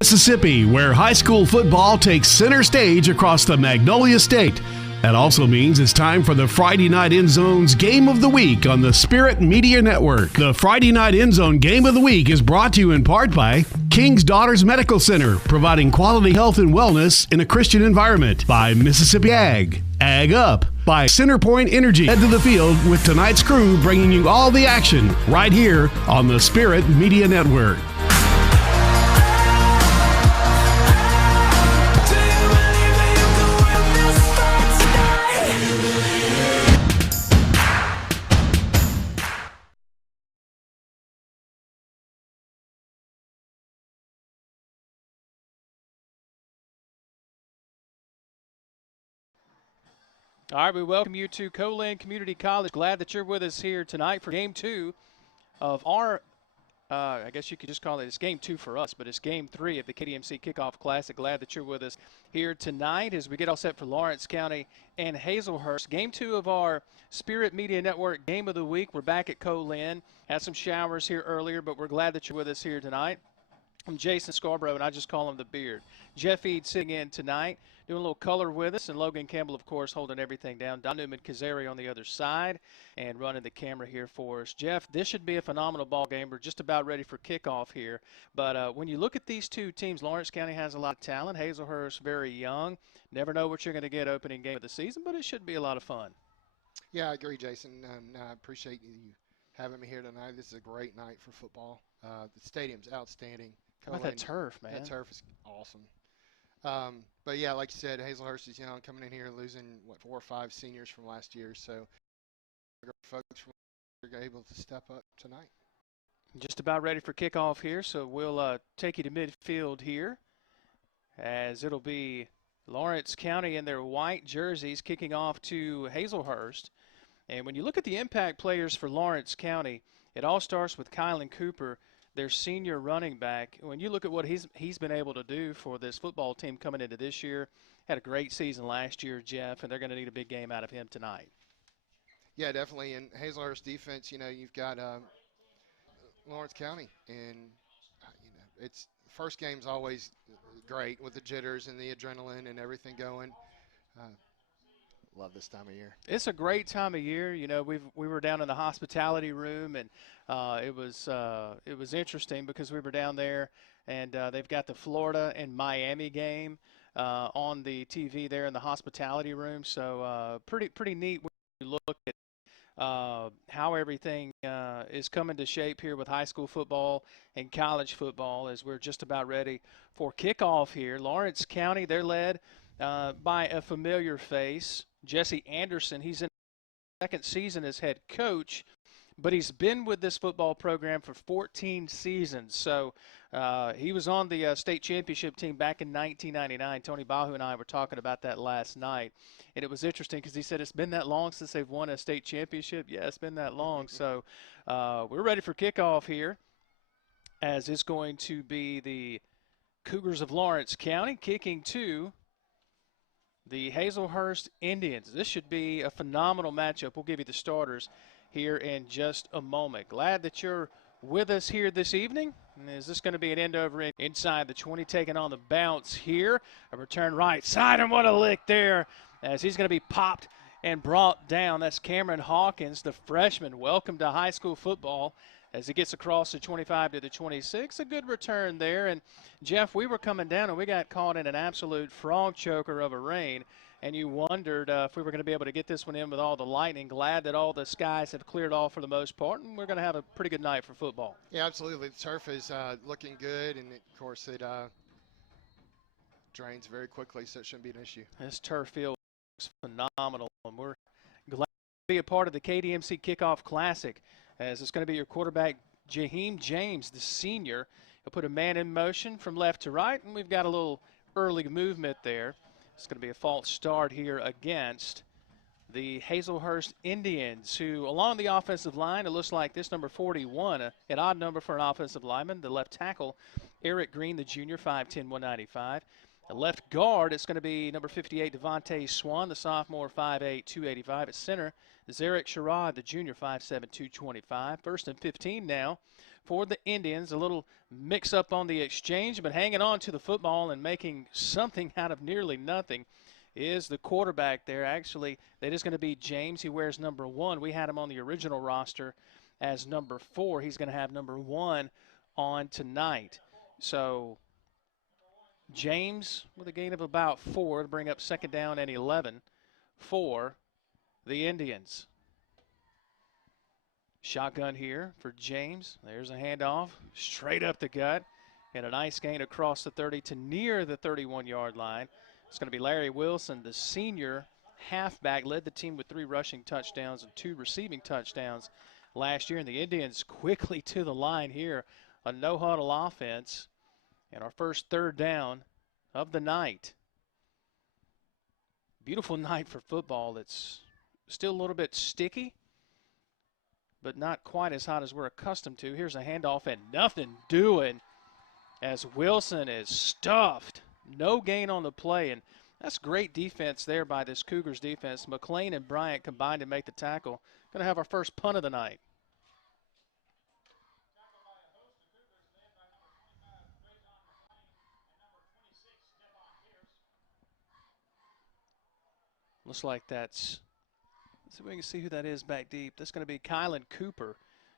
Mississippi, where high school football takes center stage across the Magnolia State. That also means it's time for the Friday Night End Zone's Game of the Week on the Spirit Media Network. The Friday Night End Zone Game of the Week is brought to you in part by King's Daughters Medical Center, providing quality health and wellness in a Christian environment. By Mississippi Ag Up. By Centerpoint Energy. Head to the field with tonight's crew, bringing you all the action right here on the Spirit Media Network. All right, we welcome you to Co-Lin Community College. Glad that you're with us here tonight for Game 2 of our, I guess you could just call it, it's Game 2 for us, but it's Game 3 of the KDMC Kickoff Classic. Glad that you're with us here tonight as we get all set for Lawrence County and Hazelhurst. Game 2 of our Spirit Media Network Game of the Week. We're back at Co-Lin. Had some showers here earlier, but we're glad that you're with us here tonight. I'm Jason Scarborough, and I just call him the Beard. Jeff Eade sitting in tonight, doing a little color with us, and Logan Campbell, of course, holding everything down. Don Newman-Kazari on the other side and running the camera here for us. Jeff, this should be a phenomenal ball game. We're just about ready for kickoff here. But when you look at these two teams, Lawrence County has a lot of talent. Hazelhurst very young. Never know what you're going to get opening game of the season, but it should be a lot of fun. Yeah, I agree, Jason. And I appreciate you having me here tonight. This is a great night for football. The stadium's outstanding. How about that turf, man? That turf is awesome. But yeah, like you said, Hazelhurst is young, coming in here losing 4 or 5 seniors from last year. So folks are able to step up tonight. Just about ready for kickoff here, so we'll take you to midfield here, as it'll be Lawrence County in their white jerseys kicking off to Hazelhurst. And when you look at the impact players for Lawrence County, it all starts with Kylan Cooper, their senior running back. When you look at what he's been able to do for this football team coming into this year, had a great season last year, Jeff, and they're going to need a big game out of him tonight. Yeah, definitely. And Hazelhurst defense, you've got Lawrence County, and it's first game's always great with the jitters and the adrenaline and everything going. Love this time of year. It's a great time of year. We were down in the hospitality room, and it was interesting because we were down there, and they've got the Florida and Miami game on the TV there in the hospitality room. So pretty neat when you look at how everything is coming to shape here with high school football and college football as we're just about ready for kickoff here. Lawrence County, they're led by a familiar face, Jesse Anderson. He's in his second season as head coach, but he's been with this football program for 14 seasons. So he was on the state championship team back in 1999. Tony Bahu and I were talking about that last night, and it was interesting because he said it's been that long since they've won a state championship. Yeah, it's been that long. So we're ready for kickoff here, as it's going to be the Cougars of Lawrence County kicking to the Hazelhurst Indians. This should be a phenomenal matchup. We'll give you the starters here in just a moment. Glad that you're with us here this evening. Is this going to be an end over inside the 20, taking on the bounce here? A return right side, and what a lick there as he's going to be popped and brought down. That's Cameron Hawkins, the freshman. Welcome to high school football as he gets across the 25 to the 26. A good return there. And, Jeff, we were coming down and we got caught in an absolute frog choker of a rain, and you wondered if we were going to be able to get this one in with all the lightning. Glad that all the skies have cleared off for the most part, and we're going to have a pretty good night for football. Yeah, absolutely. The turf is looking good, and, of course, it drains very quickly, so it shouldn't be an issue. This turf field is phenomenal, and we're glad to be a part of the KDMC Kickoff Classic, as it's going to be your quarterback, Jaheim James, the senior. He'll put a man in motion from left to right, and we've got a little early movement there. It's going to be a false start here against the Hazelhurst Indians, who along the offensive line, it looks like this number 41, an odd number for an offensive lineman, the left tackle, Eric Green, the junior, 5'10", 195. The left guard, it's going to be number 58, Devontae Swan, the sophomore, 5'8", 285. At center, Zarek Sherrod, the junior, 5'7", 225. First and 15 now for the Indians. A little mix-up on the exchange, but hanging on to the football and making something out of nearly nothing is the quarterback there. Actually, that is going to be James. He wears number 1. We had him on the original roster as number 4. He's going to have number 1 on tonight. So James with a gain of about 4 to bring up second down and 11 for the Indians. Shotgun here for James. There's a handoff straight up the gut and a nice gain across the 30 to near the 31-yard line. It's going to be Larry Wilson, the senior halfback, led the team with 3 rushing touchdowns and 2 receiving touchdowns last year. And the Indians quickly to the line here, a no-huddle offense, and our first third down of the night. Beautiful night for football. It's still a little bit sticky, but not quite as hot as we're accustomed to. Here's a handoff and nothing doing as Wilson is stuffed. No gain on the play, and that's great defense there by this Cougars defense. McLean and Bryant combined to make the tackle. Going to have our first punt of the night. Looks like that's, let's see if we can see who that is back deep. That's going to be Kylan Cooper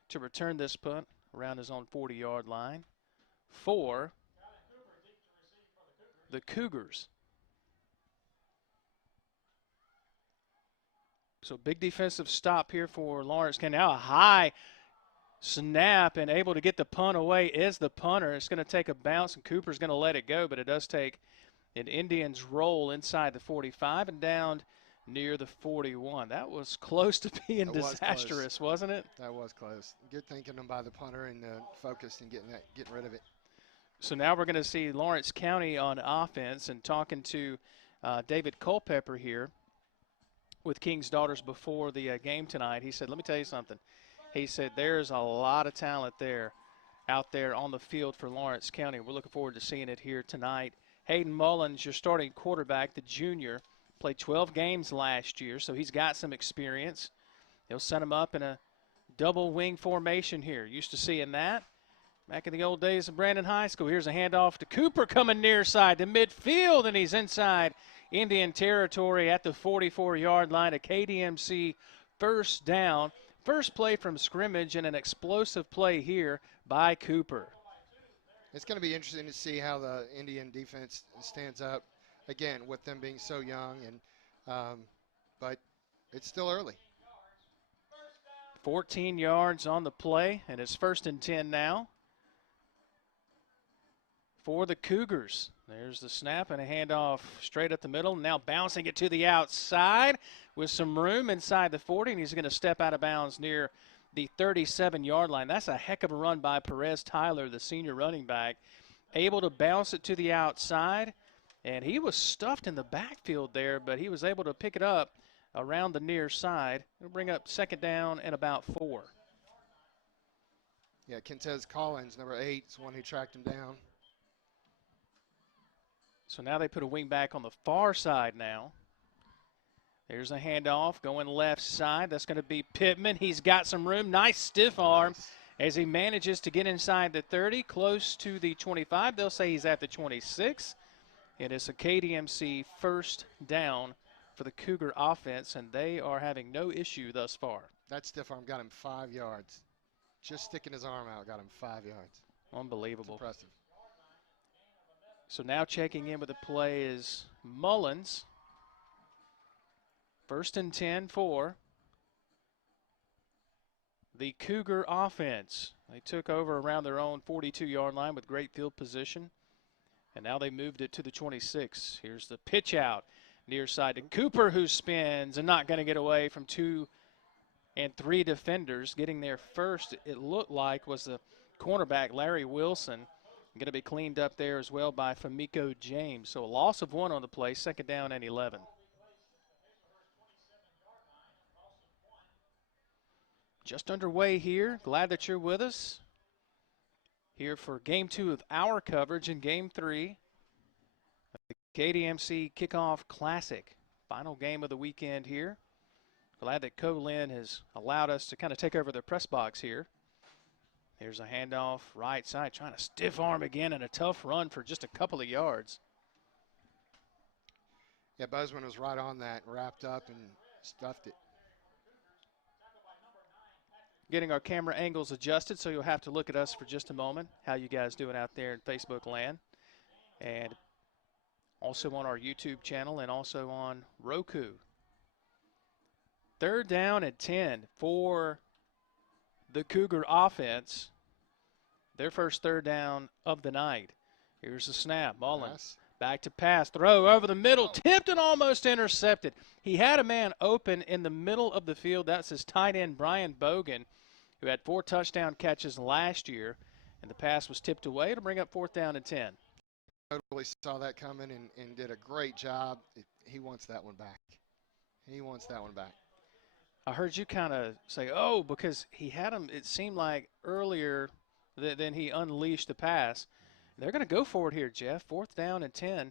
to return this punt around his own 40-yard line for the Cougars. So big defensive stop here for Lawrence County. Now a high snap and able to get the punt away is the punter. It's going to take a bounce and Cooper's going to let it go, but it does take an Indians roll inside the 45 and down near the 41. That was close to being disastrous, wasn't it? That was close. Good thinking by the punter and focused and getting rid of it. So now we're going to see Lawrence County on offense, and talking to David Culpepper here with King's Daughters before the game tonight. He said, let me tell you something. He said there's a lot of talent there out there on the field for Lawrence County. We're looking forward to seeing it here tonight. Hayden Mullins, your starting quarterback, the junior, played 12 games last year, so he's got some experience. They'll set him up in a double wing formation here. Used to seeing that back in the old days of Brandon High School. Here's a handoff to Cooper coming near side to midfield, and he's inside Indian territory at the 44-yard line. A KDMC first down. First play from scrimmage and an explosive play here by Cooper. It's going to be interesting to see how the Indian defense stands up, again, with them being so young, and but it's still early. 14 yards on the play, and it's 1st and 10 now for the Cougars. There's the snap and a handoff straight up the middle. Now bouncing it to the outside with some room inside the 40, and he's going to step out of bounds near the 37-yard line. That's a heck of a run by Perez Tyler, the senior running back, able to bounce it to the outside, and he was stuffed in the backfield there, but he was able to pick it up around the near side. It'll bring up second down and about 4. Yeah, Kentez Collins, number 8, is the one who tracked him down. So now they put a wing back on the far side now. There's a handoff going left side. That's going to be Pittman. He's got some room. Nice stiff arm as he manages to get inside the 30, close to the 25. They'll say he's at the 26. It is a KDMC first down for the Cougar offense, and they are having no issue thus far. That stiff arm got him 5 yards. Just sticking his arm out got him 5 yards. Unbelievable. That's impressive. So now checking in with the play is Mullins. 1st and 10 for the Cougar offense. They took over around their own 42-yard line with great field position, and now they moved it to the 26. Here's the pitch out near side to Cooper, who spins and not going to get away from 2 and 3 defenders. Getting there first, it looked like, was the cornerback Larry Wilson. Going to be cleaned up there as well by Famiko James. So a loss of 1 on the play, second down and 11. Just underway here. Glad that you're with us here for Game 2 of our coverage in Game 3. The KDMC Kickoff Classic. Final game of the weekend here. Glad that Colin has allowed us to kind of take over the press box here Here's a handoff right side, trying to stiff arm again, and a tough run for just a couple of yards. Yeah, Bozeman was right on that, wrapped up and stuffed it. Getting our camera angles adjusted, so you'll have to look at us for just a moment. How you guys doing out there in Facebook land? And also on our YouTube channel and also on Roku. 3rd down and 10 for the Cougar offense. Their first 3rd down of the night. Here's the snap. Mullins back to pass. Throw over the middle. Tipped and almost intercepted. He had a man open in the middle of the field. That's his tight end, Brian Bogan, who had 4 touchdown catches last year. And the pass was tipped away to bring up 4th down and 10. Totally saw that coming and did a great job. He wants that one back. He wants that one back. I heard you kind of say, oh, because he had him, it seemed like earlier than he unleashed the pass. They're going to go for it here, Jeff. 4th down and 10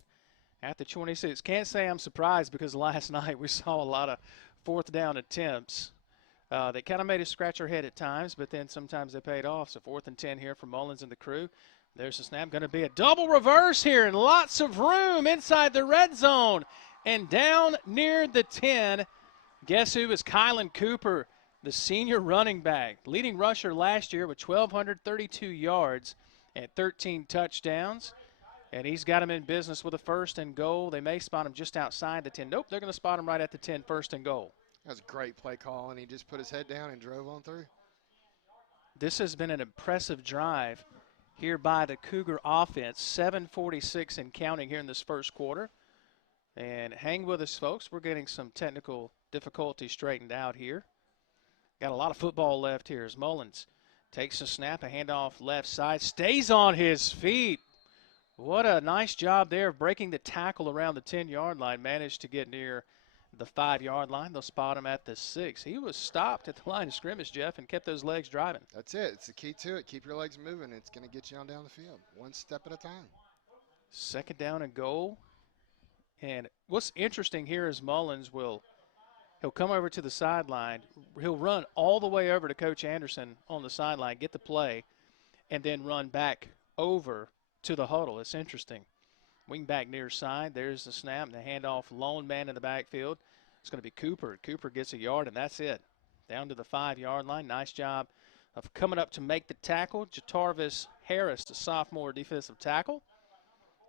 at the 26. Can't say I'm surprised because last night we saw a lot of 4th down attempts. They kind of made us scratch our head at times, but then sometimes they paid off. So 4th and 10 here for Mullins and the crew. There's the snap. Going to be a double reverse here and lots of room inside the red zone. And down near the 10, guess who is Kylan Cooper, the senior running back, leading rusher last year with 1,232 yards and 13 touchdowns. And he's got him in business with a 1st and goal. They may spot him just outside the 10. Nope, they're going to spot him right at the 10, 1st and goal. That was a great play call, and he just put his head down and drove on through. This has been an impressive drive here by the Cougar offense. 7:46 and counting here in this first quarter. And hang with us, folks. We're getting some technical difficulties straightened out here. Got a lot of football left here as Mullins takes a snap, a handoff left side, stays on his feet. What a nice job there of breaking the tackle around the 10-yard line. Managed to get near the 5-yard line. They'll spot him at the 6. He was stopped at the line of scrimmage, Jeff, and kept those legs driving. That's it. It's the key to it. Keep your legs moving. It's going to get you on down the field, one step at a time. 2nd down and goal. And what's interesting here is Mullins he'll come over to the sideline. He'll run all the way over to Coach Anderson on the sideline, get the play, and then run back over to the huddle. It's interesting. Wing back near side. There's the snap and the handoff. Lone man in the backfield. It's going to be Cooper. Cooper gets a yard, and that's it. Down to the 5-yard line. Nice job of coming up to make the tackle. Jatarvis Harris, the sophomore defensive tackle.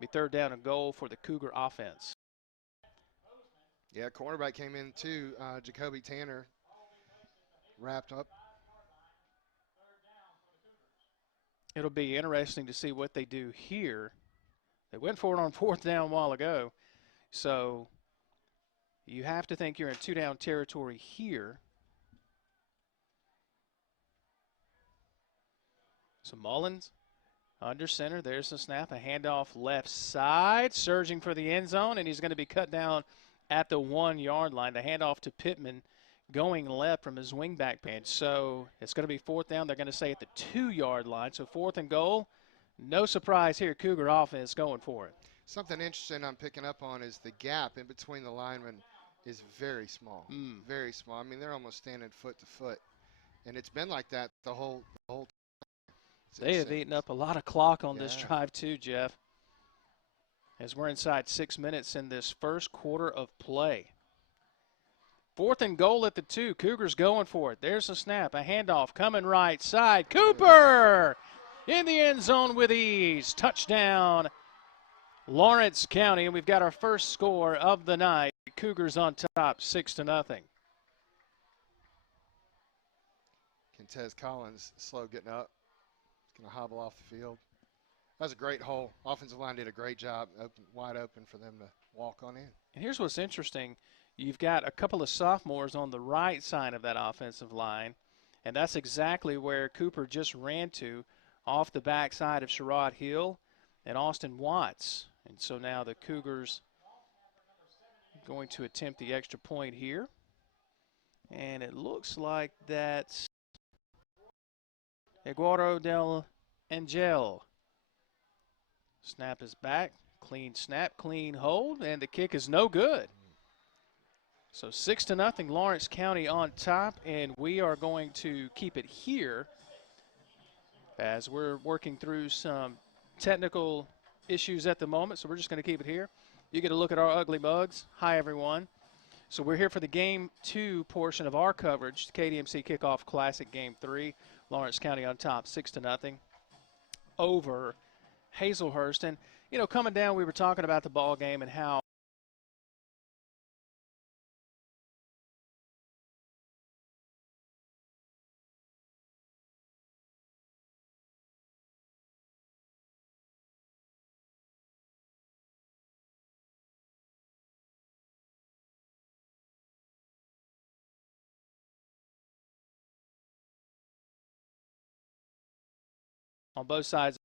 Be 3rd down and goal for the Cougar offense. Yeah, cornerback came in too. Jacoby Tanner wrapped up. It'll be interesting to see what they do here. They went for it on 4th down a while ago. So you have to think you're in 2-down territory here. So Mullins under center. There's the snap. A handoff left side. Surging for the end zone, and he's going to be cut down at the 1-yard line. The handoff to Pittman going left from his wingback. And so it's going to be 4th down. They're going to say at the 2-yard line. So 4th and goal. No surprise here. Cougar offense going for it. Something interesting I'm picking up on is the gap in between the linemen is very small. Very small. I mean, they're almost standing foot to foot. And it's been like that the whole time. They have eaten up a lot of clock on this drive too, Jeff. As we're inside 6 minutes in this first quarter of play. 4th and goal at the 2. Cougars going for it. There's a snap, a handoff coming right side. Cooper in the end zone with ease. Touchdown, Lawrence County. And we've got our first score of the night. Cougars on top, 6-0. Kentez Collins slow getting up. He's going to hobble off the field. That was a great hole. Offensive line did a great job, wide open for them to walk on in. And here's what's interesting. You've got a couple of sophomores on the right side of that offensive line, and that's exactly where Cooper just ran to off the backside of Sherrod Hill and Austin Watts. And so now the Cougars going to attempt the extra point here. And it looks like that's Eduardo Del Angel. Snap is back. Clean snap, clean hold, and the kick is no good. So 6-0, Lawrence County on top, and we are going to keep it here as we're working through some technical issues at the moment, so we're just going to keep it here. You get a look at our ugly mugs. Hi, everyone. So we're here for the Game 2 portion of our coverage, KDMC Kickoff Classic Game 3. Lawrence County on top 6-0 over Hazelhurst. And, you know, coming down, we were talking about the ball game and how on both sides.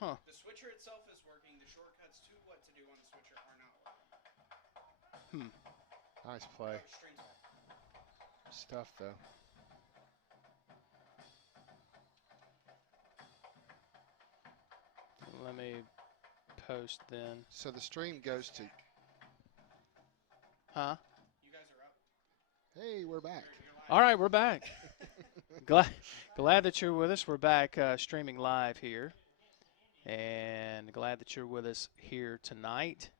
Huh. The switcher itself is working. The shortcuts to what to do on the switcher are not working. Nice play. Streams are. Stuff, though. Let me post then. So the stream goes to, Huh? You guys are up. hey, we're back. You're live. All right, we're back. glad that you're with us. We're back streaming live here. And glad that you're with us here tonight.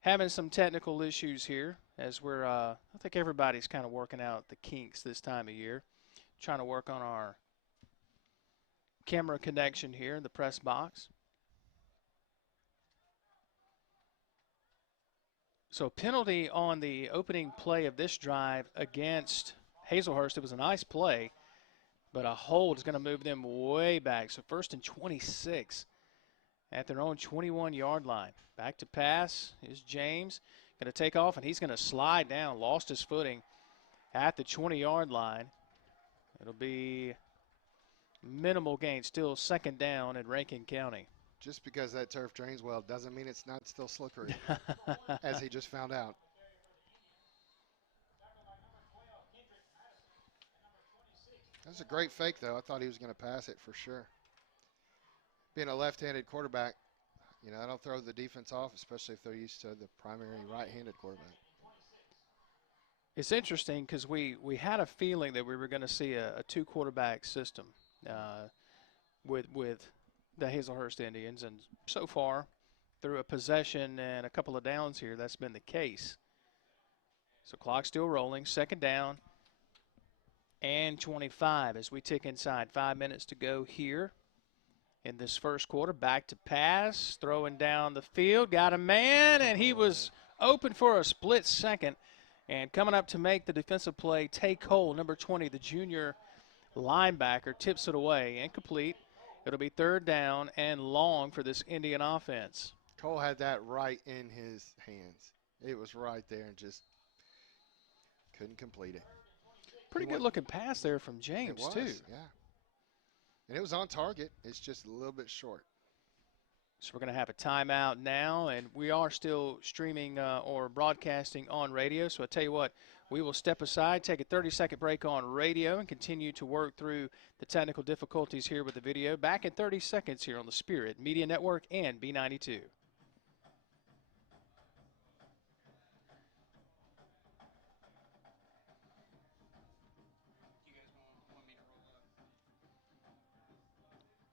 Having some technical issues here as we're, I think everybody's kind of working out the kinks this time of year. Trying to work on our camera connection here in the press box. So penalty on the opening play of this drive against Hazelhurst. It was a nice play, but a hold is going to move them way back. So 1st and 26 at their own 21-yard line. Back to pass is James. Going to take off, and he's going to slide down. Lost his footing at the 20-yard line. It'll be minimal gain. Still 2nd down in Rankin County. Just because that turf drains well doesn't mean it's not still slippery, as he just found out. That's a great fake, though. I thought he was going to pass it for sure. Being a left-handed quarterback, you know, that'll throw the defense off, especially if they're used to the primary right-handed quarterback. It's interesting because we had a feeling that we were going to see a two-quarterback system with the Hazelhurst Indians, and so far, through a possession and a couple of downs here, that's been the case. So clock still rolling, 2nd down and 25 as we tick inside. 5 minutes to go here in this first quarter. Back to pass, throwing down the field, got a man, and he was open for a split second. And coming up to make the defensive play, take hold, number 20, the junior linebacker, tips it away, incomplete. It'll be 3rd down and long for this Indian offense. Cole had that right in his hands. It was right there and just couldn't complete it. Pretty good looking pass there from James, it was, too. Yeah. And it was on target. It's just a little bit short. So we're going to have a timeout now, and we are still streaming or broadcasting on radio. So I tell you what, we will step aside, take a 30-second break on radio, and continue to work through the technical difficulties here with the video. Back in 30 seconds here on the Spirit Media Network and B92.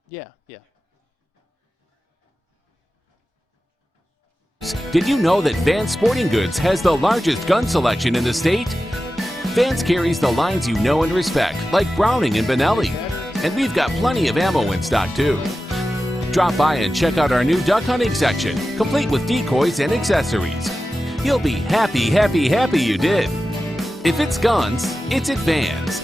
Yeah. Did you know that Vance Sporting Goods has the largest gun selection in the state? Vance carries the lines you know and respect, like Browning and Benelli. And we've got plenty of ammo in stock, too. Drop by and check out our new duck hunting section, complete with decoys and accessories. You'll be happy you did. If it's guns, it's at Vance.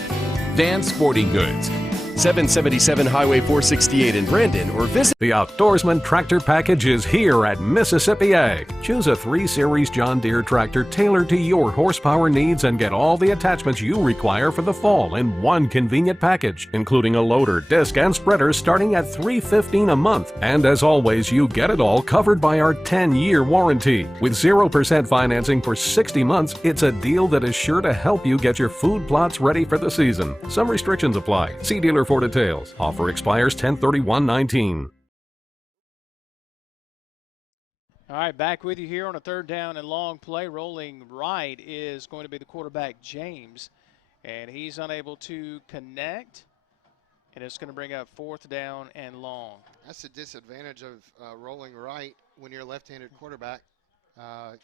Vance Sporting Goods. 777 Highway 468 in Brandon, or visit. The Outdoorsman Tractor Package is here at Mississippi Ag. Choose a 3 Series John Deere tractor tailored to your horsepower needs and get all the attachments you require for the fall in one convenient package, including a loader, disc, and spreader starting at $315 a month. And as always, you get it all covered by our 10-year warranty. With 0% financing for 60 months, it's a deal that is sure to help you get your food plots ready for the season. Some restrictions apply. See dealer for details. Offer expires 10/31/19. All right, back with you here on a 3rd down and long play. Rolling right is going to be the quarterback, James, and he's unable to connect, and it's going to bring up 4th down and long. That's the disadvantage of rolling right when you're a left-handed quarterback. You got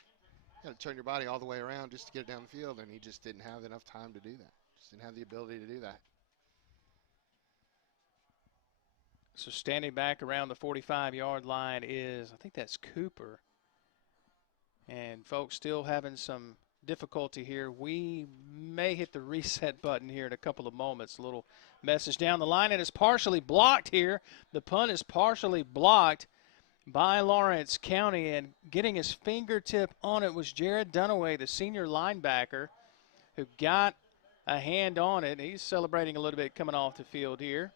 to turn your body all the way around just to get it down the field, and he just didn't have enough time to do that. Just didn't have the ability to do that. So standing back around the 45-yard line is, I think that's Cooper. And folks still having some difficulty here. We may hit the reset button here in a couple of moments. A little message down the line, and it's partially blocked here. The punt is partially blocked by Lawrence County, and getting his fingertip on it was Jared Dunaway, the senior linebacker, who got a hand on it. He's celebrating a little bit coming off the field here.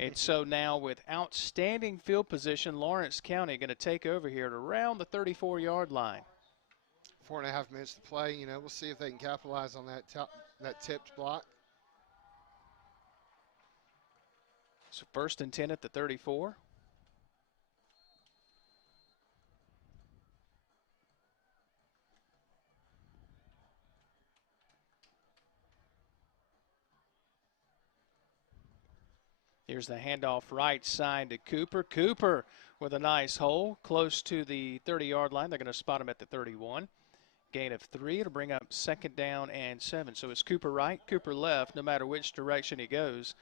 And so now with outstanding field position, Lawrence County going to take over here at around the 34-yard line. 4.5 minutes to play. You know, we'll see if they can capitalize on that tipped block. So 1st and 10 at the 34. Here's the handoff right side to Cooper. Cooper with a nice hole close to the 30-yard line. They're going to spot him at the 31. Gain of 3. It'll bring up 2nd down and 7. So it's Cooper right, Cooper left. No matter which direction he goes,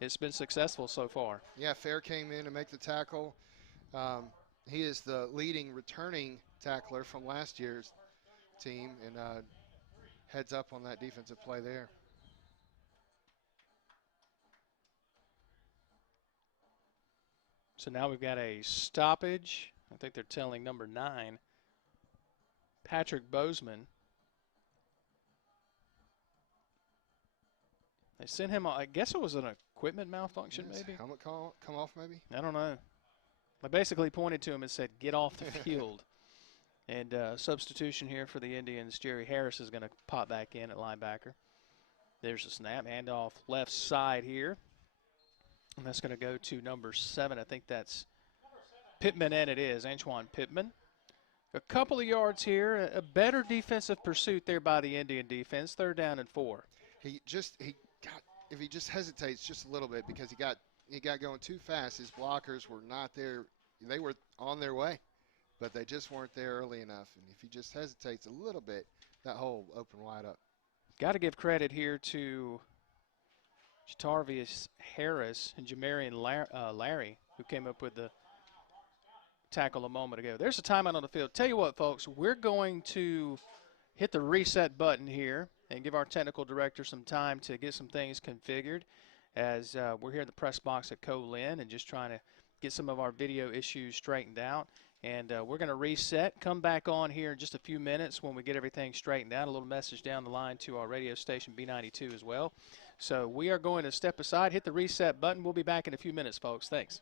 it's been successful so far. Yeah, Fair came in to make the tackle. He is the leading returning tackler from last year's team, and heads up on that defensive play there. So now we've got a stoppage. I think they're telling number 9, Patrick Bozeman. They sent him, I guess it was an equipment malfunction maybe? Helmet come off maybe? I don't know. I basically pointed to him and said, get off the field. And substitution here for the Indians. Jerry Harris is going to pop back in at linebacker. There's a snap, handoff left side here. And that's going to go to number 7. I think that's Pittman, and it is Antoine Pittman. A couple of yards here. A better defensive pursuit there by the Indian defense. 3rd down and 4. If he just hesitates just a little bit because he got going too fast, his blockers were not there. They were on their way, but they just weren't there early enough. And if he just hesitates a little bit, that hole will open wide up. Got to give credit here to Jatarvius Harris and Jamarian Larry, who came up with the tackle a moment ago. There's a timeout on the field. Tell you what, folks, we're going to hit the reset button here and give our technical director some time to get some things configured as we're here in the press box at Co-Lin and just trying to get some of our video issues straightened out. And we're going to reset, come back on here in just a few minutes when we get everything straightened out. A little message down the line to our radio station, B92 as well. So we are going to step aside, hit the reset button. We'll be back in a few minutes, folks. Thanks.